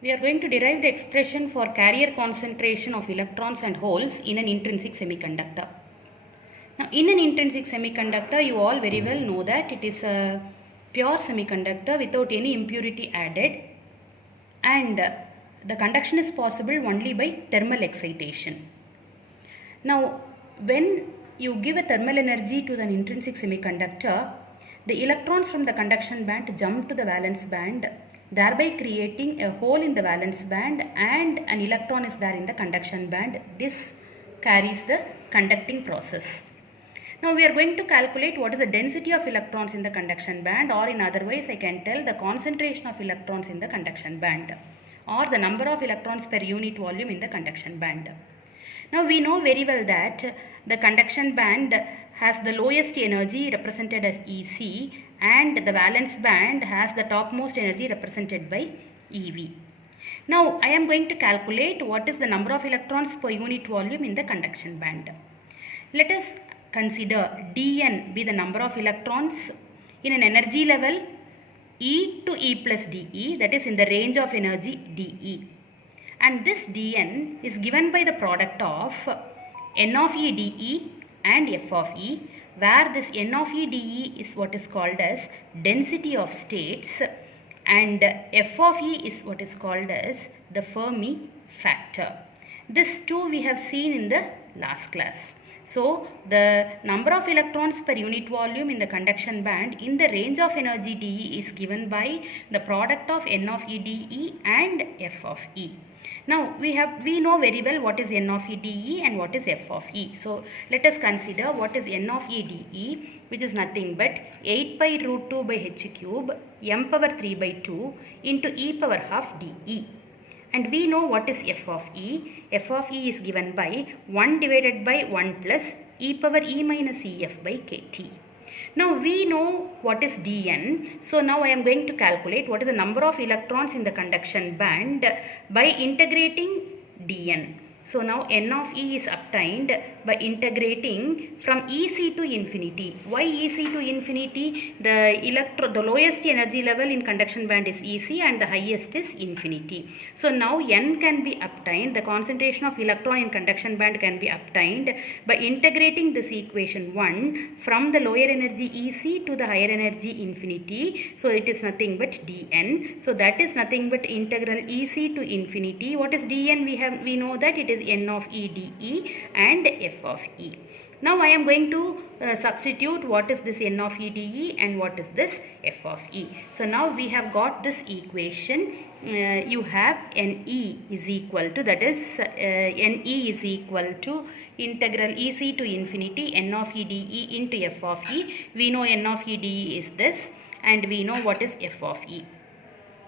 We are going to derive the expression for carrier concentration of electrons and holes in an intrinsic semiconductor. Now, in an intrinsic semiconductor, you all very well know that it is a pure semiconductor without any impurity added, and the conduction is possible only by thermal excitation. Now, when you give a thermal energy to an intrinsic semiconductor, the electrons from the conduction band jump to the valence band, thereby creating a hole in the valence band, and an electron is there in the conduction band. This carries the conducting process. Now we are going to calculate what is the density of electrons in the conduction band, or in other ways I can tell the concentration of electrons in the conduction band, or the number of electrons per unit volume in the conduction band. Now we know very well that the conduction band has the lowest energy represented as EC, and the valence band has the topmost energy represented by EV. Now I am going to calculate what is the number of electrons per unit volume in the conduction band. Let us consider Dn be the number of electrons in an energy level E to E plus dE, that is in the range of energy dE. And this Dn is given by the product of N of E dE and F of E, where this N of E dE is what is called as density of states, and F of E is what is called as the Fermi factor. This too we have seen in the last class. So, the number of electrons per unit volume in the conduction band in the range of energy dE is given by the product of N of E dE and F of E. Now, we know very well what is N of E dE and what is F of E. So, let us consider what is N of E dE, which is nothing but 8 pi root 2 by h cube m power 3 by 2 into e power half dE. And we know what is F of E. F of E is given by 1 divided by 1 plus e power e minus Ef by kt. Now we know what is Dn. So now I am going to calculate what is the number of electrons in the conduction band by integrating Dn. So now N of E is obtained by integrating from EC to infinity. Why EC to infinity? The lowest energy level in conduction band is EC and the highest is infinity. So now N can be obtained, the concentration of electron in conduction band can be obtained by integrating this equation 1 from the lower energy EC to the higher energy infinity. So it is nothing but Dn. So that is nothing but integral EC to infinity. What is Dn? We know that it is N of E dE and F of E. Now I am going to substitute what is this N of E dE and what is this F of E. So now we have got this equation. You have Ne is equal to, that is Ne is equal to integral EC to infinity N of E dE into F of E. We know N of E dE is this, and we know what is F of E.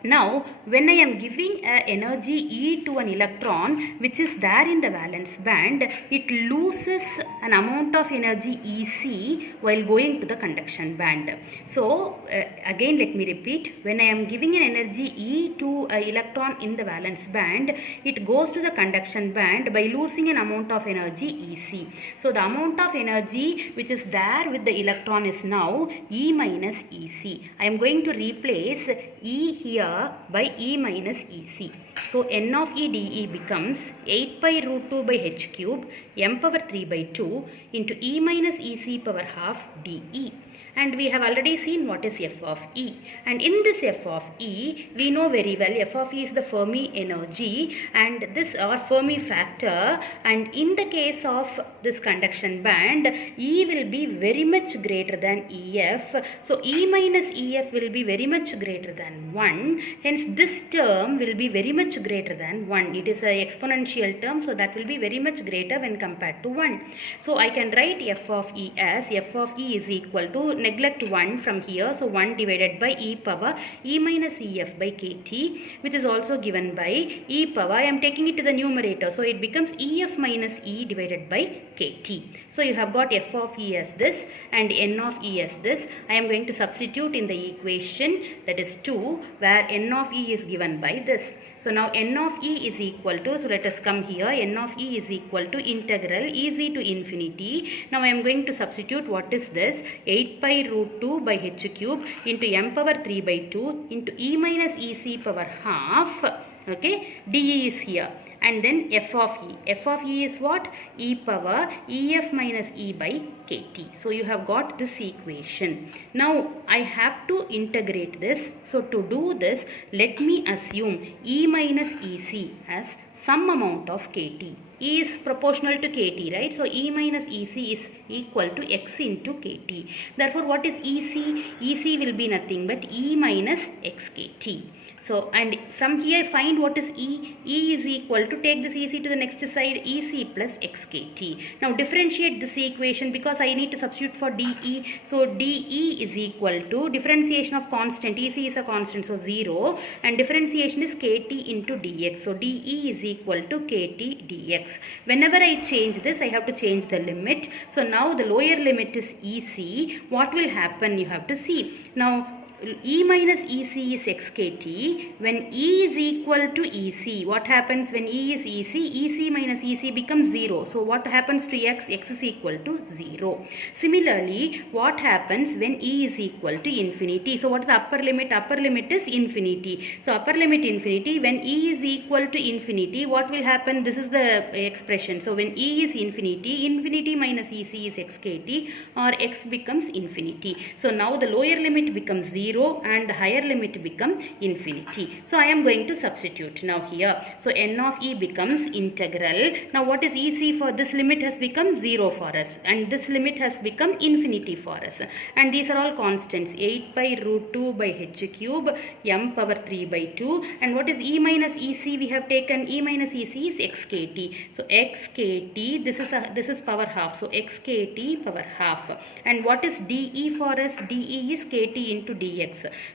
Now, when I am giving energy E to an electron which is there in the valence band, it loses an amount of energy EC while going to the conduction band. So, again let me repeat, when I am giving an energy E to an electron in the valence band, it goes to the conduction band by losing an amount of energy EC. So, the amount of energy which is there with the electron is now E minus EC. I am going to replace E here by E minus EC. So N of E dE becomes 8 pi root 2 by h cube m power 3 by 2 into E minus EC power half dE. And we have already seen what is F of E. And in this F of E, we know very well F of E is the Fermi energy and this our Fermi factor. And in the case of this conduction band, E will be very much greater than EF. So E minus EF will be very much greater than 1. Hence this term will be very much greater than 1. It is an exponential term, so that will be very much greater when compared to 1. So I can write F of E as F of E is equal to, neglect 1 from here, so 1 divided by e power e minus Ef by kt, which is also given by e power, I am taking it to the numerator, so it becomes Ef minus E divided by kt. So you have got F of E as this and N of E as this. I am going to substitute in the equation, that is 2, where N of E is given by this. So now N of E is equal to, so let us come here, N of E is equal to integral Ec to infinity. Now I am going to substitute what is this, 8 pi root 2 by h cube into m power 3 by 2 into E minus Ec power half Okay, dE is here. And then f of e. F of e is what? E power ef minus e by kt. So you have got this equation. Now I have to integrate this. So to do this, let me assume e minus ec as some amount of kt. E is proportional to kt, right? So e minus ec is equal to x into kt. Therefore, what is ec? Ec will be nothing but e minus xkt. So, and from here find what is E. E is equal to, take this EC to the next side, EC plus XKT. Now differentiate this equation because I need to substitute for DE. So DE is equal to differentiation of constant. EC is a constant, so 0. And differentiation is KT into DX. So DE is equal to KT DX. Whenever I change this, I have to change the limit. So now the lower limit is EC. What will happen? You have to see. Now E minus EC is xkt. When E is equal to EC, what happens when E is EC? EC minus EC becomes 0. So what happens to x? X is equal to 0. Similarly, what happens when E is equal to infinity? So what is the upper limit? Upper limit is infinity. So upper limit infinity. When E is equal to infinity, what will happen? This is the expression. So when E is infinity, infinity minus EC is xkt, or x becomes infinity. So now the lower limit becomes 0 and the higher limit become infinity. So I am going to substitute now here. So n of e becomes integral. Now what is EC for this limit has become 0 for us, and this limit has become infinity for us. And these are all constants. 8 by root 2 by h cube m power 3 by 2. And what is E minus EC? We have taken E minus EC is xkt. So xkt, this is power half. So xkt power half. And what is dE for us? dE is kt into dx.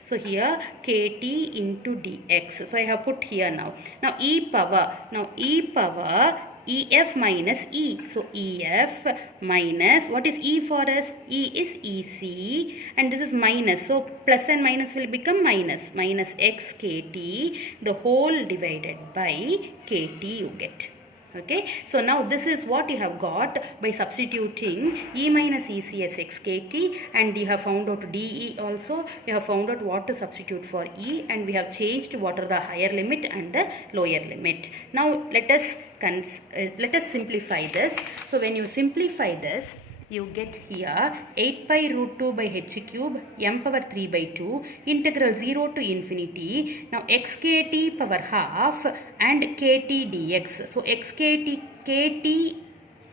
So here kt into dx. So I have put here now. Now e power EF minus E. So EF minus, what is E for us? E is EC and this is minus. So plus and minus will become minus. Minus xkt, the whole divided by kt you get. Okay, so now this is what you have got by substituting E minus EC as xkt, and you have found out dE also. You have found out what to substitute for E, and we have changed what are the higher limit and the lower limit. Now let us simplify this. So when you simplify this, you get here 8 pi root 2 by h cube m power 3 by 2 integral 0 to infinity. Now xkt power half and kt dx. So xkt, kt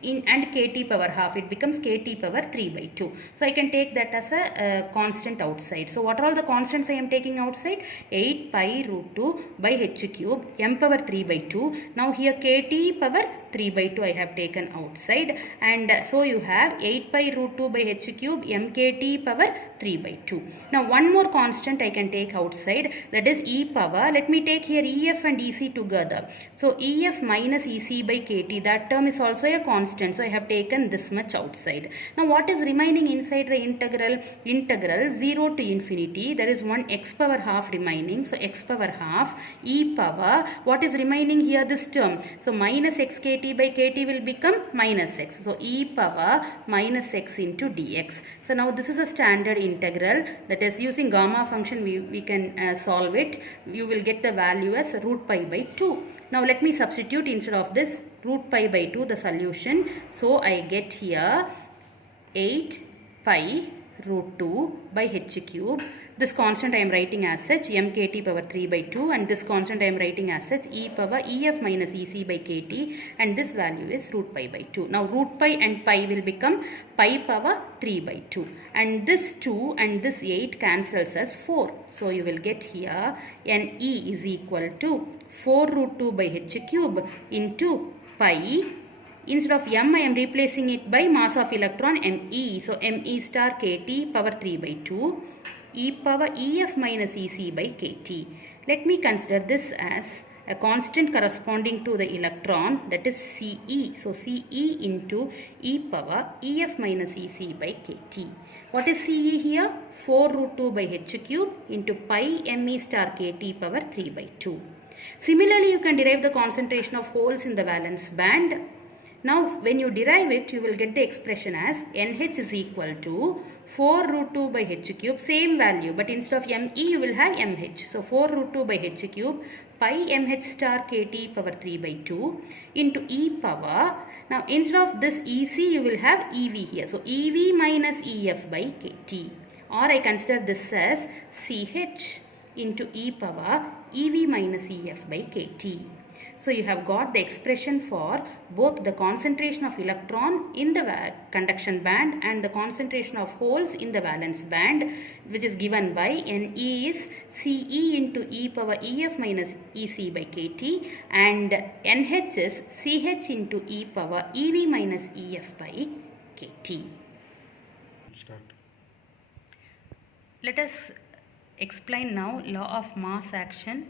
and kt power half, it becomes kt power 3 by 2. So I can take that as a constant outside. So what are all the constants I am taking outside? 8 pi root 2 by h cube m power 3 by 2. Now here kt power 3 by 2 I have taken outside, and so you have 8 pi root 2 by h cube mkt power 3 by 2. Now one more constant I can take outside, that is e power. Let me take here ef and ec together. So ef minus ec by kt, that term is also a constant. So I have taken this much outside. Now what is remaining inside the integral? Integral 0 to infinity. There is one x power half remaining. So x power half e power. What is remaining here? This term. So minus xkt by kt will become minus x. So e power minus x into dx. So now this is a standard integral, that is using gamma function we can solve it. You will get the value as root pi by 2. Now let me substitute instead of this root pi by 2 the solution. So I get here 8 pi root 2 by h cube. This constant I am writing as such mkt power 3 by 2, and this constant I am writing as such e power ef minus ec by kt, and this value is root pi by 2. Now root pi and pi will become pi power 3 by 2, and this 2 and this 8 cancels as 4. So you will get here n e is equal to 4 root 2 by h cube into pi. Instead of m, I am replacing it by mass of electron me. So me star kt power 3 by 2 e power ef minus ec by kt. Let me consider this as a constant corresponding to the electron, that is Ce. So Ce into e power ef minus ec by kt. What is Ce here? 4 root 2 by h cube into pi me star kt power 3 by 2. Similarly, you can derive the concentration of holes in the valence band. Now when you derive it, you will get the expression as NH is equal to 4 root 2 by h cube, same value, but instead of ME you will have MH. So 4 root 2 by h cube pi mh star kt power 3 by 2 into e power. Now instead of this EC you will have EV here. So EV minus EF by kt, or I consider this as CH into e power EV minus EF by kt. So you have got the expression for both the concentration of electron in the conduction band and the concentration of holes in the valence band, which is given by Ne is Ce into e power Ef minus Ec by kt, and Nh is Ch into e power Ev minus Ef by kt. Start. Let us explain now law of mass action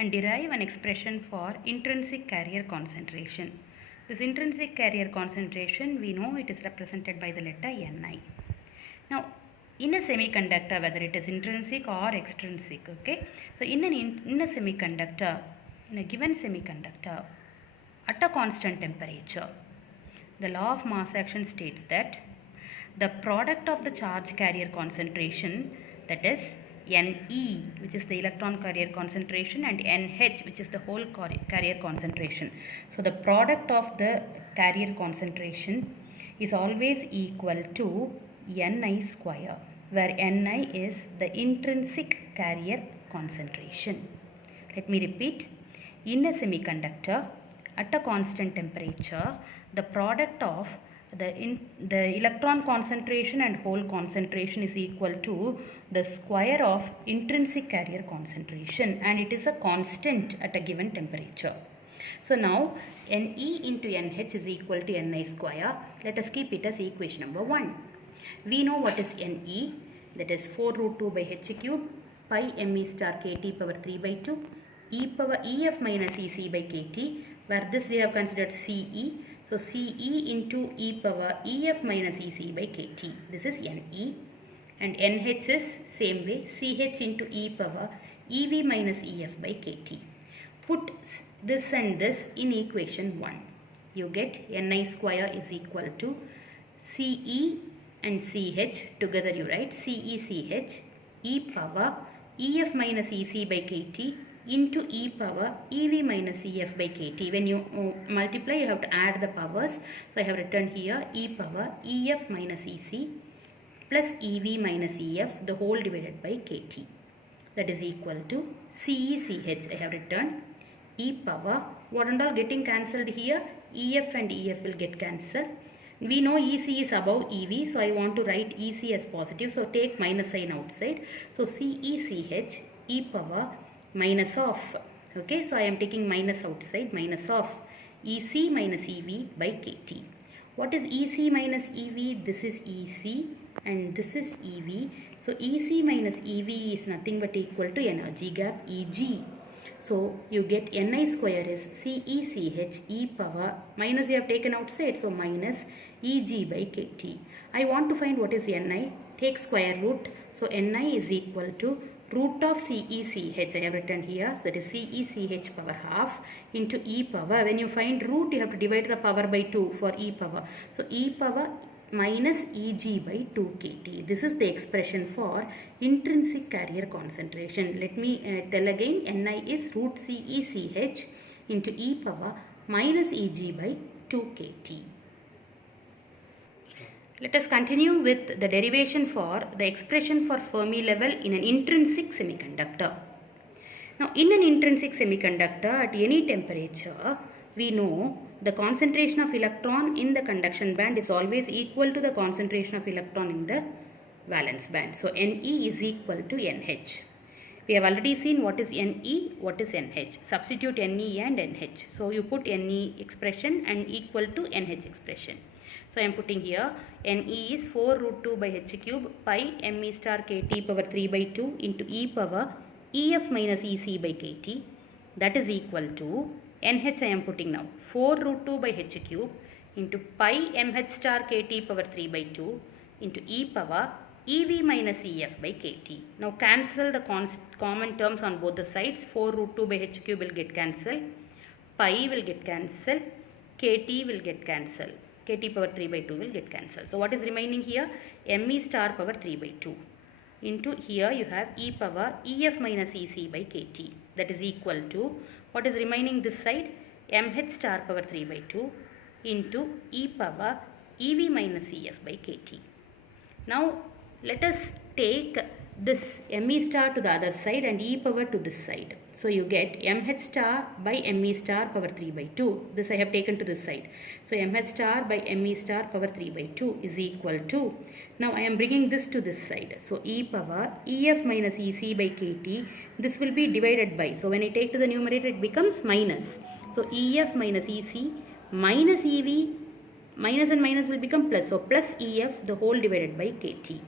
and derive an expression for intrinsic carrier concentration. This intrinsic carrier concentration, we know it is represented by the letter Ni. Now, in a semiconductor, whether it is intrinsic or extrinsic, okay? So, in a semiconductor, in a given semiconductor, at a constant temperature, the law of mass action states that the product of the charge carrier concentration, that is Ne, which is the electron carrier concentration, and Nh, which is the hole carrier concentration. So the product of the carrier concentration is always equal to Ni square, where Ni is the intrinsic carrier concentration. Let me repeat. In a semiconductor, at a constant temperature, the product of the electron concentration and hole concentration is equal to the square of intrinsic carrier concentration, and it is a constant at a given temperature. So now Ne into Nh is equal to Ni square. Let us keep it as equation number 1. We know what is Ne, that is 4 root 2 by h cube pi me star kt power 3 by 2 e power Ef minus Ec by kt, where this we have considered Ce. So Ce into e power Ef minus Ec by kt. This is Ne. And Nh is same way, Ch into e power Ev minus Ef by kt. Put this and this in equation 1. You get Ni square is equal to Ce and Ch, together you write CeCh e power Ef minus Ec by kt into e power Ev minus Ef by kt. When you multiply, you have to add the powers. So I have written here e power Ef minus Ec plus Ev minus Ef, the whole divided by kt. That is equal to CeCh. I have written e power, what and all getting cancelled here, Ef and Ef will get cancelled. We know Ec is above Ev, so I want to write Ec as positive, so take minus sign outside. So CeCh e power minus of, okay, so I am taking minus outside, minus of Ec minus Ev by kt. What is Ec minus Ev? This is Ec and this is Ev. So Ec minus Ev is nothing but equal to energy gap Eg. So you get Ni square is CeCh e power, minus you have taken outside, so minus Eg by kt. I want to find what is Ni. Take square root. So Ni is equal to root of CeCh. I have written here. So that is CeCh power half into e power. When you find root, you have to divide the power by 2 for e power. So e power minus Eg by 2 kt. This is the expression for intrinsic carrier concentration. Let me tell again. Ni is root CeCh into e power minus Eg by 2 kt. Let us continue with the derivation for the expression for Fermi level in an intrinsic semiconductor. Now, in an intrinsic semiconductor, at any temperature, we know the concentration of electron in the conduction band is always equal to the concentration of electron in the valence band. So, Ne is equal to Nh. We have already seen what is Ne, what is Nh. Substitute Ne and Nh. So, you put Ne expression and equal to Nh expression. So I am putting here Ne is 4 root 2 by h cube pi me star kt power 3 by 2 into e power Ef minus Ec by kt, that is equal to Nh I am putting now 4 root 2 by h cube into pi mh star kt power 3 by 2 into e power Ev minus Ef by kt. Now cancel the common terms on both the sides. 4 root 2 by h cube will get cancelled, pi will get cancelled, kt will get cancelled. Kt power 3 by 2 will get cancelled. So what is remaining here? Me star power 3 by 2. into here you have e power EF minus EC by KT. That is equal to, what is remaining this side? mH star power 3 by 2 into e power EV minus EF by KT. Now let us take this ME star to the other side and e power to this side. So you get mH star by ME star power 3 by 2. This I have taken to this side. So mH star by ME star power 3 by 2 is equal to, now I am bringing this to this side. So e power EF minus EC by KT, this will be divided by, so when I take to the numerator it becomes minus. So EF minus EC minus EV, minus and minus will become plus. So plus EF the whole divided by KT.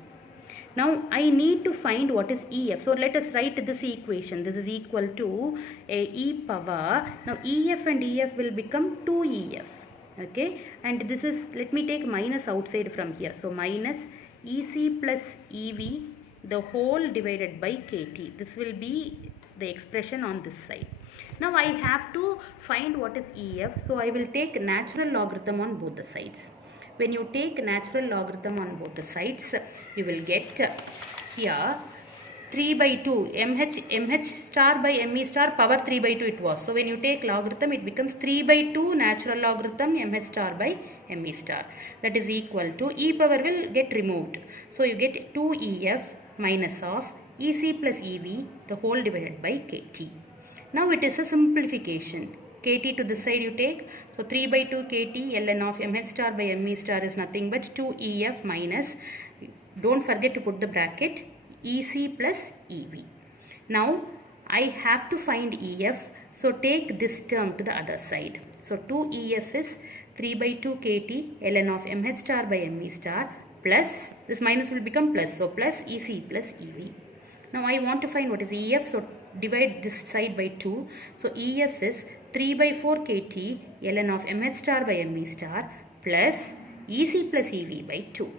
Now I need to find what is EF. So let us write this equation. This is equal to e power. Now EF and EF will become 2EF. Okay. And this is, let me take minus outside from here. So minus EC plus EV the whole divided by KT. This will be the expression on this side. Now I have to find what is EF. So I will take natural logarithm on both the sides. When you take natural logarithm on both the sides, you will get here 3 by 2 mh star by me star power 3 by 2 it was. So when you take logarithm it becomes 3 by 2 natural logarithm mh star by me star. That is equal to, e power will get removed. So you get 2EF minus of EC plus EV the whole divided by KT. Now it is a simplification. KT to this side you take. So 3 by 2 KT ln of mh star by me star is nothing but 2EF minus, don't forget to put the bracket, EC plus EV. Now I have to find EF. So take this term to the other side. So 2EF is 3 by 2 KT ln of mh star by me star plus, this minus will become plus. So plus EC plus EV. Now I want to find what is EF. So divide this side by 2. So EF is 3 by 4 KT ln of mh star by me star plus EC plus EV by 2.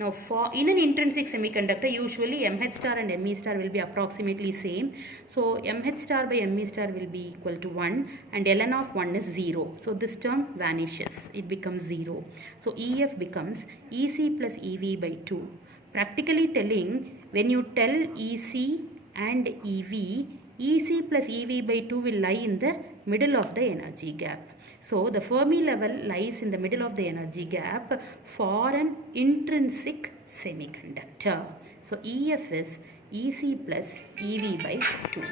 Now for in an intrinsic semiconductor usually mh star and me star will be approximately same. So mh star by me star will be equal to 1 and ln of 1 is 0. So this term vanishes. It becomes 0. So EF becomes EC plus EV by 2. Practically telling, when you tell EC and EV, EC plus EV by 2 will lie in the middle of the energy gap. So the Fermi level lies in the middle of the energy gap for an intrinsic semiconductor. So EF is EC plus EV by 2.